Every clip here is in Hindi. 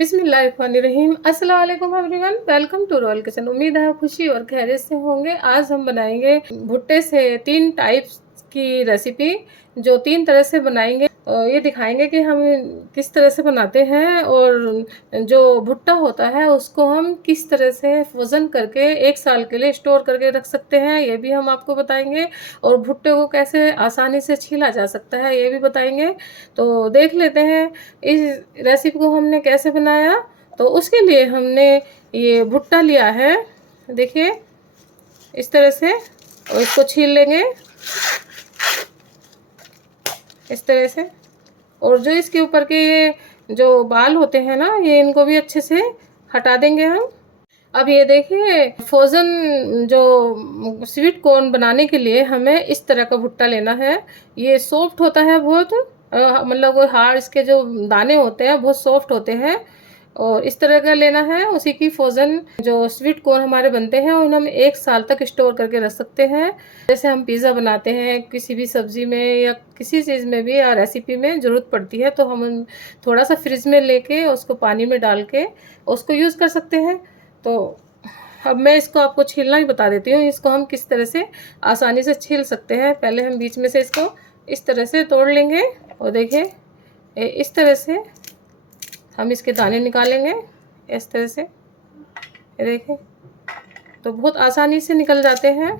बिस्मिल्लाहिर्रहमानिर्रहीम। अस्सलाम वालेकुम everyone, welcome to Royal Kitchen. उम्मीद है खुशी और खैरियत से होंगे। आज हम बनाएंगे भुट्टे से 3 टाइप्स की रेसिपी, जो 3 तरह से बनाएंगे। ये दिखाएंगे कि हम किस तरह से बनाते हैं और जो भुट्टा होता है उसको हम किस तरह से फ्रोज़न करके 1 साल के लिए स्टोर करके रख सकते हैं, ये भी हम आपको बताएंगे। और भुट्टे को कैसे आसानी से छीला जा सकता है ये भी बताएंगे। तो देख लेते हैं इस रेसिपी को हमने कैसे बनाया। तो उसके लिए हमने ये भुट्टा लिया है, देखिए इस तरह से, और इसको छील लेंगे इस तरह से। और जो इसके ऊपर के ये जो बाल होते हैं ना, ये इनको भी अच्छे से हटा देंगे हम। अब ये देखिए, फ्रोज़न जो स्वीट कॉर्न बनाने के लिए हमें इस तरह का भुट्टा लेना है। ये सॉफ्ट होता है बहुत, मतलब वो हार्ड, इसके जो दाने होते हैं बहुत सॉफ्ट होते हैं। और इस तरह का लेना है। उसी की फ्रोज़न जो स्वीट कॉर्न हमारे बनते हैं उन्हें हम 1 साल तक स्टोर करके रख सकते हैं। जैसे हम पिज़्ज़ा बनाते हैं, किसी भी सब्ज़ी में या किसी चीज़ में भी या रेसिपी में ज़रूरत पड़ती है, तो हम थोड़ा सा फ्रिज में लेके उसको पानी में डाल के उसको यूज़ कर सकते हैं। तो अब मैं इसको आपको छीलना ही बता देती हूँ। इसको हम किस तरह से आसानी से छील सकते हैं। पहले हम बीच में से इसको इस तरह से तोड़ लेंगे, और देखिए इस तरह से हम इसके दाने निकालेंगे इस तरह से। ये देखिए, तो बहुत आसानी से निकल जाते हैं।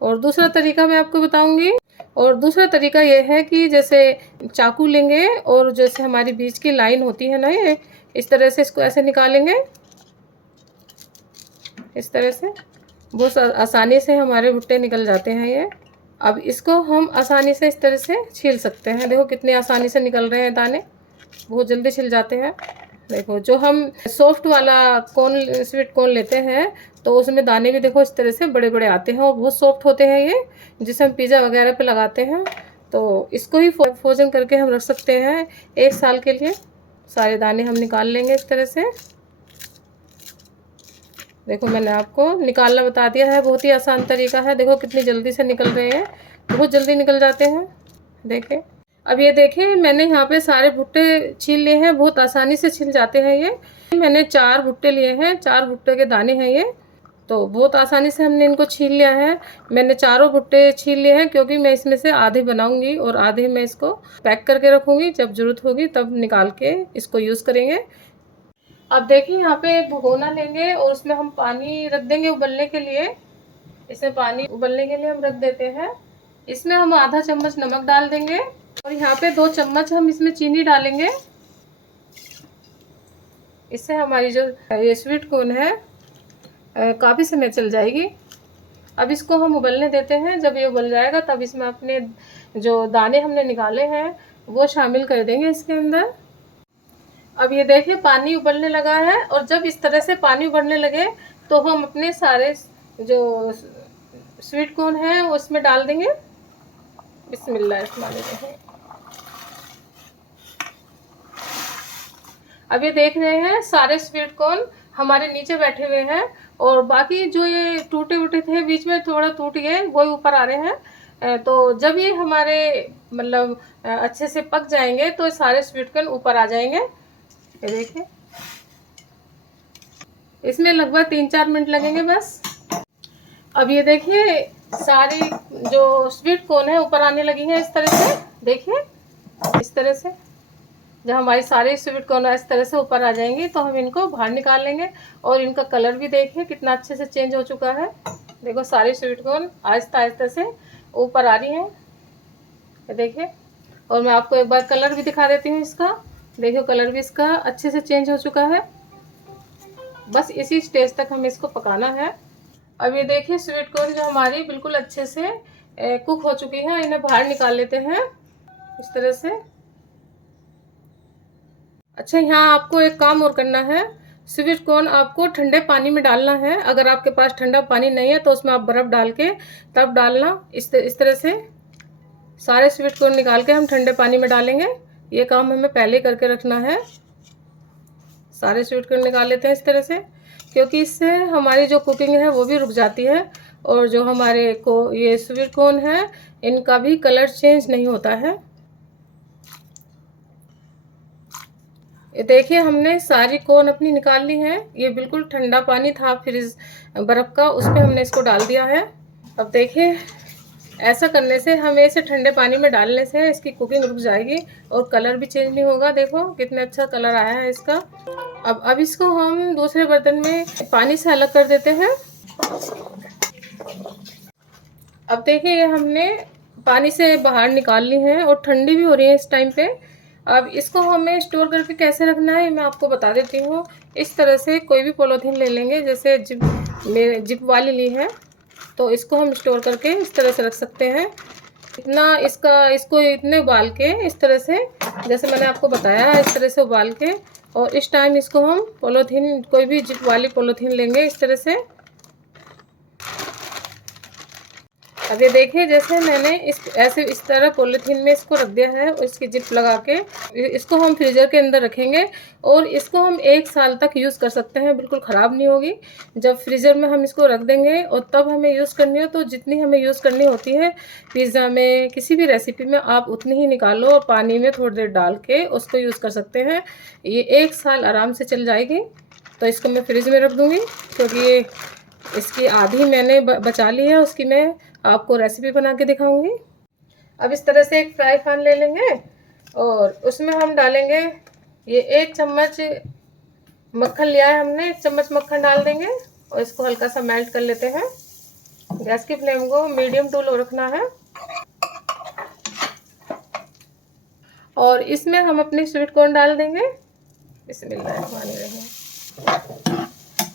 और दूसरा तरीका मैं आपको बताऊंगी। और दूसरा तरीका ये है कि जैसे चाकू लेंगे और जैसे हमारी बीच की लाइन होती है ना, ये इस तरह से इसको ऐसे निकालेंगे इस तरह से। बहुत आसानी से हमारे भुट्टे निकल जाते हैं ये। अब इसको हम आसानी से इस तरह से छील सकते हैं। देखो कितनी आसानी से निकल रहे हैं दाने, बहुत जल्दी छिल जाते हैं। देखो, जो हम सॉफ्ट वाला कॉर्न, स्वीट कॉर्न लेते हैं, तो उसमें दाने भी देखो इस तरह से बड़े बड़े आते हैं और बहुत सॉफ्ट होते हैं ये, जिसे हम पिज़्ज़ा वगैरह पे लगाते हैं। तो इसको ही फ्रोजन करके हम रख सकते हैं 1 साल के लिए। सारे दाने हम निकाल लेंगे इस तरह से। देखो, मैंने आपको निकालना बता दिया है, बहुत ही आसान तरीका है। देखो कितनी जल्दी से निकल रहे हैं, बहुत जल्दी निकल जाते हैं। देखिए, अब ये देखिए मैंने यहाँ पे सारे भुट्टे छील लिए हैं, बहुत आसानी से छिल जाते हैं ये। मैंने 4 भुट्टे लिए हैं, 4 भुट्टे के दाने हैं ये। तो बहुत आसानी से हमने इनको छील लिया है। मैंने चारों भुट्टे छील लिए हैं क्योंकि मैं इसमें से आधे बनाऊंगी और आधे मैं इसको पैक करके रखूंगी। जब ज़रूरत होगी तब निकाल के इसको यूज़ करेंगे। अब देखिए, यहाँ पे एक भगोना लेंगे और उसमें हम पानी रख देंगे उबलने के लिए। इसमें पानी उबलने के लिए हम रख देते हैं। इसमें हम आधा चम्मच नमक डाल देंगे और यहाँ पे 2 चम्मच हम इसमें चीनी डालेंगे। इससे हमारी जो ये स्वीट कॉर्न है काफ़ी समय चल जाएगी। अब इसको हम उबलने देते हैं। जब ये उबल जाएगा तब इसमें अपने जो दाने हमने निकाले हैं वो शामिल कर देंगे इसके अंदर। अब ये देखिए पानी उबलने लगा है, और जब इस तरह से पानी उबलने लगे तो हम अपने सारे जो स्वीट कॉर्न है वो इसमें डाल देंगे। बिस्मिल्लाहिर्रहमानिर्रहीम। अब ये देख रहे हैं सारे स्वीट कॉर्न हमारे नीचे बैठे हुए हैं, और बाकी जो ये टूटे उटे थे बीच में थोड़ा टूट गए, वो ऊपर आ रहे हैं। तो जब ये हमारे मतलब अच्छे से पक जाएंगे तो सारे स्वीट कॉर्न ऊपर आ जाएंगे। ये देखिए, इसमें लगभग 3-4 मिनट लगेंगे बस। अब ये देखिए सारी जो स्वीट कॉर्न है ऊपर आने लगी है इस तरह से। देखिए इस तरह से जब हमारी सारी स्वीट कॉर्न इस तरह से ऊपर आ जाएंगी तो हम इनको बाहर निकाल लेंगे। और इनका कलर भी देखिए कितना अच्छे से चेंज हो चुका है। देखो सारी स्वीट कॉर्न आहिस्ता आहिस्ता से ऊपर आ रही हैं, ये देखिए। और मैं आपको एक बार कलर भी दिखा देती हूँ इसका। देखो कलर भी इसका अच्छे से चेंज हो चुका है। बस इसी स्टेज तक हमें इसको पकाना है। अब ये देखिए स्वीट कॉर्न जो हमारी बिल्कुल अच्छे से कुक हो चुकी है। इन्हें बाहर निकाल लेते हैं इस तरह से। अच्छा, यहाँ आपको एक काम और करना है। स्वीट कॉर्न आपको ठंडे पानी में डालना है। अगर आपके पास ठंडा पानी नहीं है तो उसमें आप बर्फ़ डाल के तब डालना। इस तरह से सारे स्वीट कॉर्न निकाल के हम ठंडे पानी में डालेंगे। ये काम हमें पहले करके रखना है। सारे स्वीट कॉर्न निकाल लेते हैं इस तरह से, क्योंकि इससे हमारी जो कुकिंग है वो भी रुक जाती है। और जो हमारे को ये स्वीट कॉर्न है इनका भी कलर चेंज नहीं होता है। ये देखिए हमने सारी कोन अपनी निकाल ली है। ये बिल्कुल ठंडा पानी था फ्रिज बर्फ़ का, उस पे हमने इसको डाल दिया है। अब देखिए ऐसा करने से, हमें इसे ठंडे पानी में डालने से इसकी कुकिंग रुक जाएगी और कलर भी चेंज नहीं होगा। देखो कितना अच्छा कलर आया है इसका। अब इसको हम दूसरे बर्तन में पानी से अलग कर देते हैं। अब देखिए ये हमने पानी से बाहर निकाल ली है और ठंडी भी हो रही है इस टाइम पे। अब इसको हमें स्टोर करके कैसे रखना है मैं आपको बता देती हूँ। इस तरह से कोई भी पॉलीथीन ले लेंगे, जैसे जिप वाली ली है, तो इसको हम स्टोर करके इस तरह से रख सकते हैं। इसको इतने उबाल के इस तरह से, जैसे मैंने आपको बताया, इस तरह से उबाल के, और इस टाइम इसको हम पॉलीथीन, कोई भी जिप वाली पॉलीथीन लेंगे इस तरह से। अब ये देखिए जैसे मैंने इस तरह पॉलीथीन में इसको रख दिया है और इसकी जिप लगा के इसको हम फ्रीज़र के अंदर रखेंगे और इसको हम 1 साल तक यूज़ कर सकते हैं, बिल्कुल ख़राब नहीं होगी। जब फ्रीज़र में हम इसको रख देंगे और तब हमें यूज़ करनी हो, तो जितनी हमें यूज़ करनी होती है पिज़्ज़ा में, किसी भी रेसिपी में, आप उतनी ही निकालो और पानी में थोड़ी देर डाल के उसको यूज़ कर सकते हैं। ये 1 साल आराम से चल जाएगी। तो इसको मैं फ्रिज में रख दूँगी, क्योंकि ये इसकी आधी मैंने बचा ली है, उसकी मैं आपको रेसिपी बना के दिखाऊंगी। अब इस तरह से एक फ्राई पैन ले लेंगे और उसमें हम डालेंगे ये 1 चम्मच मक्खन लिया है हमने। 1 चम्मच मक्खन डाल देंगे और इसको हल्का सा मेल्ट कर लेते हैं। गैस की फ्लेम को मीडियम टू लो रखना है। और इसमें हम अपने स्वीट कॉर्न डाल देंगे। बिस्मिल्लाहिर्रहमानिर्रहीम।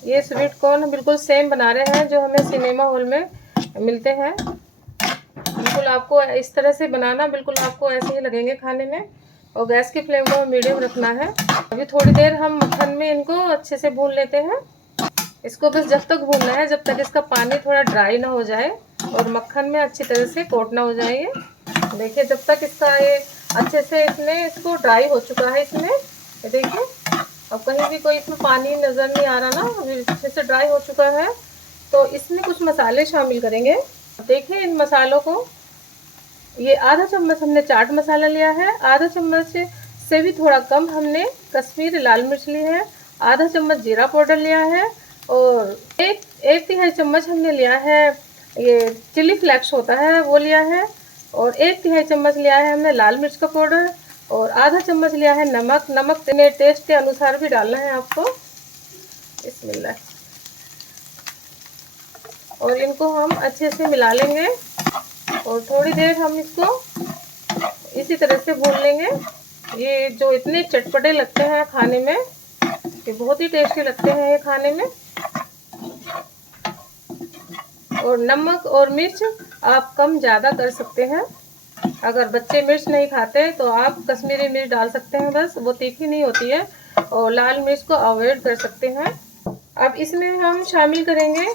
ये स्वीट कॉर्न बिल्कुल सेम बना रहे हैं जो हमें सिनेमा हॉल में मिलते हैं। बिल्कुल आपको इस तरह से बनाना, बिल्कुल आपको ऐसे ही लगेंगे खाने में। और गैस की फ्लेम को मीडियम रखना है। अभी थोड़ी देर हम मक्खन में इनको अच्छे से भून लेते हैं। इसको बस जब तक भूनना है जब तक इसका पानी थोड़ा ड्राई ना हो जाए और मक्खन में अच्छी तरह से कोट ना हो जाए। ये देखिए जब तक इसका ये अच्छे से इसको ड्राई हो चुका है इसमें, ये देखिए अब कहीं भी कोई इसमें पानी नज़र नहीं आ रहा ना, अभी अच्छे से ड्राई हो चुका है। तो इसमें कुछ मसाले शामिल करेंगे। देखिए इन मसालों को, ये आधा चम्मच हमने चाट मसाला लिया है, आधा चम्मच से भी थोड़ा कम हमने कश्मीरी लाल मिर्च ली है, आधा चम्मच जीरा पाउडर लिया है और एक तिहाई चम्मच हमने लिया है ये चिली फ्लेक्स होता है वो लिया है, और 1 तिहाई चम्मच लिया है हमने लाल मिर्च का पाउडर, और आधा चम्मच लिया है नमक। नमक अपने टेस्ट के अनुसार भी डालना है आपको। बिस्मिल्लाह। और इनको हम अच्छे से मिला लेंगे और थोड़ी देर हम इसको इसी तरह से भून लेंगे। ये जो इतने चटपटे लगते हैं खाने में, ये बहुत ही टेस्टी लगते हैं ये खाने में। और नमक और मिर्च आप कम ज़्यादा कर सकते हैं। अगर बच्चे मिर्च नहीं खाते तो आप कश्मीरी मिर्च डाल सकते हैं, बस वो तीखी नहीं होती है, और लाल मिर्च को अवॉइड कर सकते हैं। अब इसमें हम शामिल करेंगे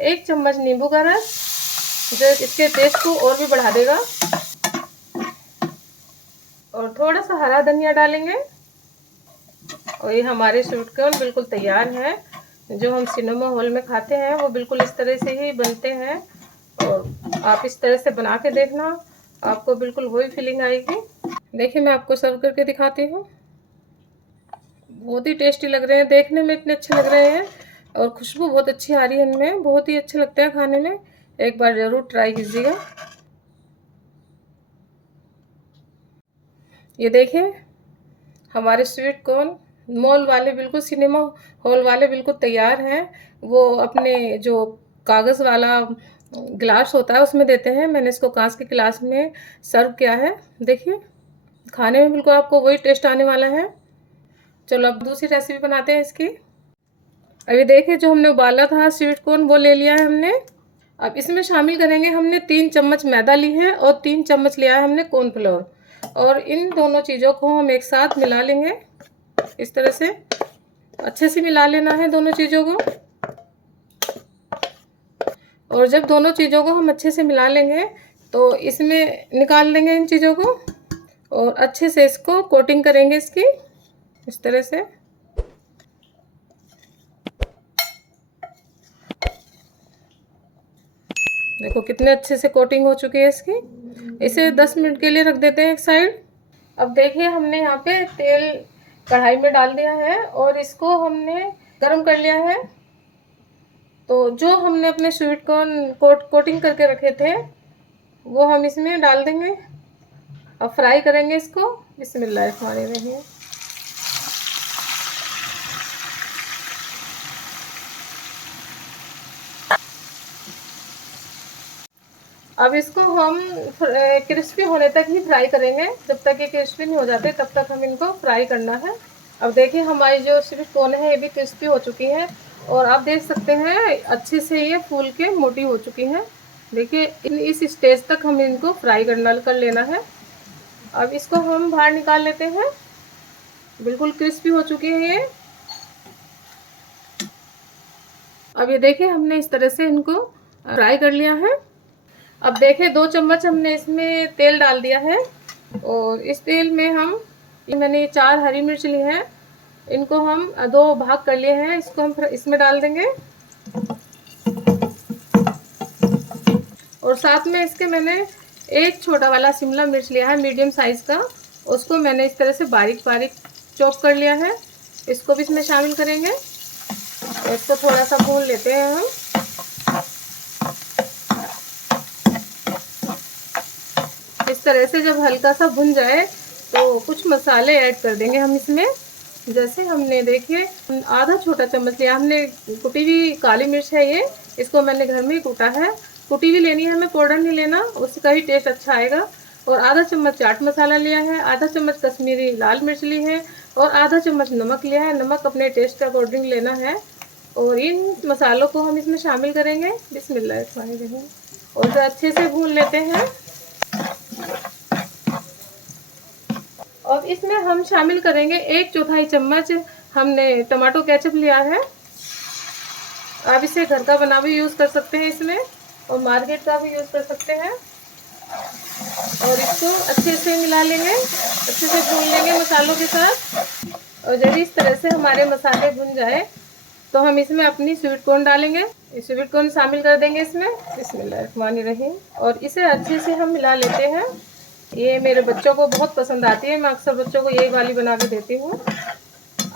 1 चम्मच नींबू का रस, जो इसके टेस्ट को और भी बढ़ा देगा, और थोड़ा सा हरा धनिया डालेंगे। और ये हमारे स्वीट कॉर्न बिल्कुल तैयार है। जो हम सिनेमा हॉल में खाते हैं वो बिल्कुल इस तरह से ही बनते हैं, और आप इस तरह से बना के देखना, आपको बिल्कुल वही फीलिंग आएगी। देखिए मैं आपको सर्व करके दिखाती हूँ। बहुत ही टेस्टी लग रहे हैं, देखने में इतने अच्छे लग रहे हैं और खुशबू बहुत अच्छी आ रही है इनमें, बहुत ही अच्छे लगते हैं खाने में। एक बार ज़रूर ट्राई कीजिएगा। ये देखिए हमारे स्वीट कॉर्न मॉल वाले, बिल्कुल सिनेमा हॉल वाले बिल्कुल तैयार हैं। वो अपने जो कागज़ वाला गिलास होता है उसमें देते हैं, मैंने इसको कांच के गिलास में सर्व किया है। देखिए खाने में बिल्कुल आपको वही टेस्ट आने वाला है। चलो अब दूसरी रेसिपी बनाते हैं इसकी। अभी देखिए जो हमने उबाला था स्वीट कॉर्न वो ले लिया है हमने। अब इसमें शामिल करेंगे, हमने 3 चम्मच मैदा ली है और 3 चम्मच लिया है हमने कॉर्नफ्लोर, और इन दोनों चीज़ों को हम एक साथ मिला लेंगे। इस तरह से अच्छे से मिला लेना है दोनों चीज़ों को। और जब दोनों चीज़ों को हम अच्छे से मिला लेंगे तो इसमें निकाल लेंगे इन चीज़ों को और अच्छे से इसको कोटिंग करेंगे इसकी, इस तरह से। देखो कितने अच्छे से कोटिंग हो चुकी है इसकी। इसे 10 मिनट के लिए रख देते हैं एक साइड। अब देखिए हमने यहाँ पे तेल कढ़ाई में डाल दिया है और इसको हमने गरम कर लिया है। तो जो हमने अपने स्वीट कॉर्न कोटिंग करके रखे थे वो हम इसमें डाल देंगे। अब फ्राई करेंगे इसको। बिस्मिल्लाहिर्रहमानिर्रहीम। अब इसको हम क्रिस्पी होने तक ही फ्राई करेंगे। जब तक ये क्रिस्पी नहीं हो जाते तब तक हम इनको फ्राई करना है। अब देखिए हमारी जो स्वीट कॉर्न है ये भी क्रिस्पी हो चुकी है और आप देख सकते हैं अच्छे से ये फूल के मोटी हो चुकी हैं। देखिए इस स्टेज तक हम इनको फ्राई कर लेना है। अब इसको हम बाहर निकाल लेते हैं। बिल्कुल क्रिस्पी हो चुकी है ये। अब ये देखिए हमने इस तरह से इनको फ्राई कर लिया है। अब देखिए 2 चम्मच हमने इसमें तेल डाल दिया है और इस तेल में मैंने 4 हरी मिर्च ली है। इनको हम 2 भाग कर लिए हैं। इसको हम इसमें डाल देंगे और साथ में इसके मैंने एक छोटा वाला शिमला मिर्च लिया है मीडियम साइज का। उसको मैंने इस तरह से बारीक बारीक चॉप कर लिया है। इसको भी इसमें शामिल करेंगे। इसको थोड़ा सा भून लेते हैं हम। इस तरह से जब हल्का सा भुन जाए तो कुछ मसाले ऐड कर देंगे हम इसमें। जैसे हमने देखिए आधा छोटा चम्मच लिया हमने कुटी हुई काली मिर्च है ये। इसको मैंने घर में ही कूटा है। कुटी हुई लेनी है, हमें पाउडर नहीं लेना, उसका ही टेस्ट अच्छा आएगा। और आधा चम्मच चाट मसाला लिया है, आधा चम्मच कश्मीरी लाल मिर्च ली है और आधा चम्मच नमक लिया है। नमक अपने टेस्ट के अकॉर्डिंग लेना है। और इन मसालों को हम इसमें शामिल करेंगे। बिस्मिल्लाहिर्रहमानिर्रहीम। और इसे अच्छे से भून लेते हैं। और इसमें हम शामिल करेंगे 1/4 चम्मच हमने टमाटो केचप लिया है। आप इसे घर का बना भी यूज़ कर सकते हैं इसमें और मार्केट का भी यूज़ कर सकते हैं। और इसको अच्छे से मिला लेंगे, अच्छे से भून लेंगे मसालों के साथ। और जब इस तरह से हमारे मसाले भुन जाए तो हम इसमें अपनी स्वीट कॉर्न डालेंगे। स्वीट कॉर्न शामिल कर देंगे इसमें। बिस्मिल्लाहिर्रहमानिर्रहीम। और इसे अच्छे से हम मिला लेते हैं। ये मेरे बच्चों को बहुत पसंद आती है। मैं अक्सर बच्चों को यही वाली बना के देती हूँ।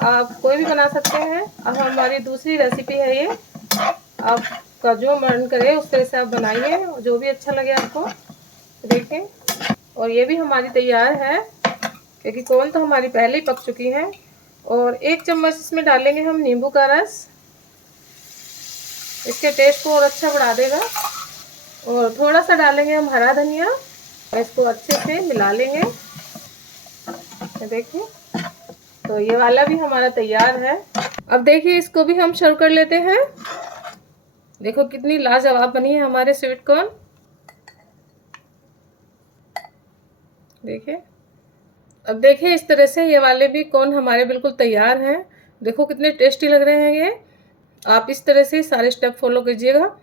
आप कोई भी बना सकते हैं। अब हमारी दूसरी रेसिपी है ये। आपका जो मन करे उस तरह से आप बनाइए, जो भी अच्छा लगे आपको। देखें, और ये भी हमारी तैयार है क्योंकि कॉर्न तो हमारी पहले ही पक चुकी है। और 1 चम्मच इसमें डालेंगे हम नींबू का रस। इसके टेस्ट को और अच्छा बढ़ा देगा। और थोड़ा सा डालेंगे हम हरा धनिया। इसको अच्छे से मिला लेंगे। देखिए तो ये वाला भी हमारा तैयार है। अब देखिए इसको भी हम सर्व कर लेते हैं। देखो कितनी लाजवाब बनी है हमारे स्वीट कॉर्न। देखिए, अब देखिए इस तरह से ये वाले भी कॉर्न हमारे बिल्कुल तैयार हैं। देखो कितने टेस्टी लग रहे हैं ये। आप इस तरह से सारे स्टेप फॉलो कीजिएगा।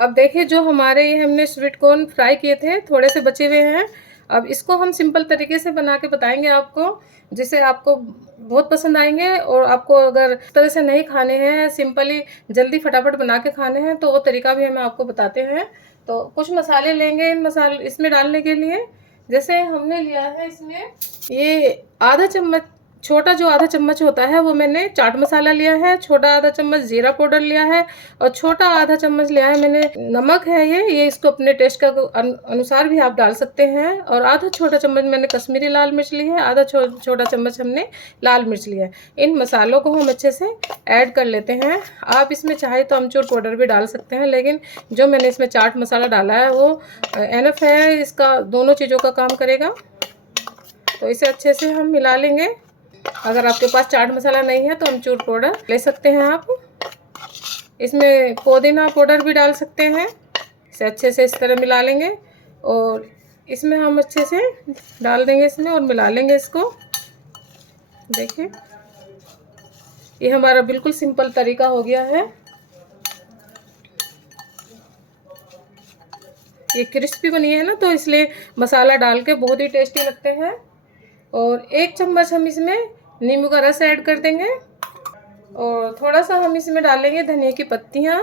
अब देखिए जो हमारे ये हमने स्वीट कॉर्न फ्राई किए थे थोड़े से बचे हुए हैं। अब इसको हम सिंपल तरीके से बना के बताएंगे आपको, जिसे आपको बहुत पसंद आएंगे। और आपको अगर इस तरह से नहीं खाने हैं, सिंपली जल्दी फटाफट बना के खाने हैं, तो वो तरीका भी हम आपको बताते हैं। तो कुछ मसाले लेंगे इन मसाले इसमें डालने के लिए। जैसे हमने लिया है इसमें ये आधा चम्मच, छोटा जो आधा चम्मच होता है वो मैंने चाट मसाला लिया है। छोटा आधा चम्मच जीरा पाउडर लिया है और छोटा आधा चम्मच लिया है मैंने नमक है ये इसको अपने टेस्ट का अनुसार भी आप डाल सकते हैं। और आधा छोटा चम्मच मैंने कश्मीरी लाल मिर्च ली है, आधा छोटा चम्मच हमने लाल मिर्च लिया है। इन मसालों को हम अच्छे से ऐड कर लेते हैं। आप इसमें चाहे तो अमचूर पाउडर भी डाल सकते हैं, लेकिन जो मैंने इसमें चाट मसाला डाला है वो एनफ है, इसका दोनों चीज़ों का काम करेगा। तो इसे अच्छे से हम मिला लेंगे। अगर आपके पास चाट मसाला नहीं है तो अमचूर पाउडर ले सकते हैं आप। इसमें पुदीना पाउडर भी डाल सकते हैं। इसे अच्छे से इस तरह मिला लेंगे और इसमें हम अच्छे से डाल देंगे इसमें और मिला लेंगे इसको। देखिए ये हमारा बिल्कुल सिंपल तरीका हो गया है। ये क्रिस्पी बनी है ना, तो इसलिए मसाला डाल के बहुत ही टेस्टी लगते हैं। और 1 चम्मच हम इसमें नींबू का रस ऐड कर देंगे और थोड़ा सा हम इसमें डालेंगे धनिया की पत्तियाँ।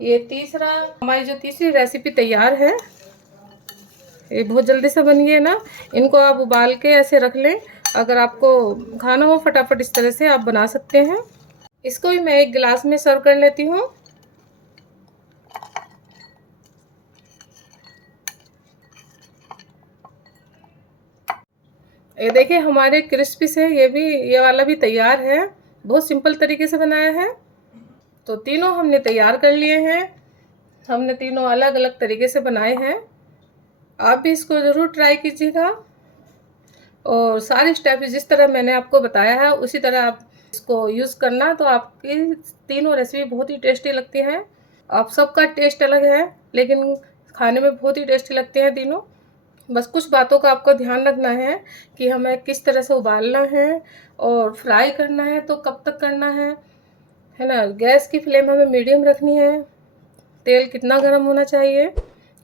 ये हमारी जो तीसरी रेसिपी तैयार है। ये बहुत जल्दी से बन गई है ना। इनको आप उबाल के ऐसे रख लें अगर आपको खाना हो फटाफट इस तरह से आप बना सकते हैं। इसको भी मैं एक गिलास में सर्व कर लेती हूँ। ये देखिए हमारे क्रिस्पी से ये वाला भी तैयार है। बहुत सिंपल तरीके से बनाया है। तो तीनों हमने तैयार कर लिए हैं। हमने तीनों अलग अलग तरीके से बनाए हैं। आप भी इसको ज़रूर ट्राई कीजिएगा और सारे स्टेप जिस तरह मैंने आपको बताया है उसी तरह आप इसको यूज़ करना, तो आपकी तीनों रेसिपी बहुत ही टेस्टी लगती हैं। आप सबका टेस्ट अलग है लेकिन खाने में बहुत ही टेस्टी लगते हैं तीनों। बस कुछ बातों का आपको ध्यान रखना है कि हमें किस तरह से उबालना है और फ्राई करना है तो कब तक करना है ना। गैस की फ्लेम हमें मीडियम रखनी है। तेल कितना गर्म होना चाहिए,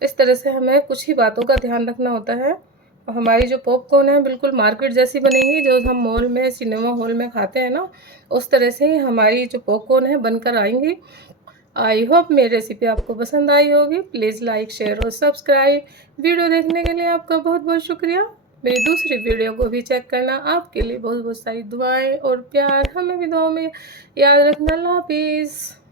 इस तरह से हमें कुछ ही बातों का ध्यान रखना होता है। और हमारी जो पॉपकॉर्न है बिल्कुल मार्केट जैसी बनेंगी, जो हम मॉल में सिनेमा हॉल में खाते हैं ना, उस तरह से ही हमारी जो पॉपकॉर्न है बनकर आएंगी। आई होप मेरी रेसिपी आपको पसंद आई होगी। प्लीज़ लाइक शेयर और सब्सक्राइब। वीडियो देखने के लिए आपका बहुत बहुत शुक्रिया। मेरी दूसरी वीडियो को भी चेक करना। आपके लिए बहुत बहुत सारी दुआएं और प्यार। हमें भी दुआओं में याद रखना। अल्लाह हाफिज़।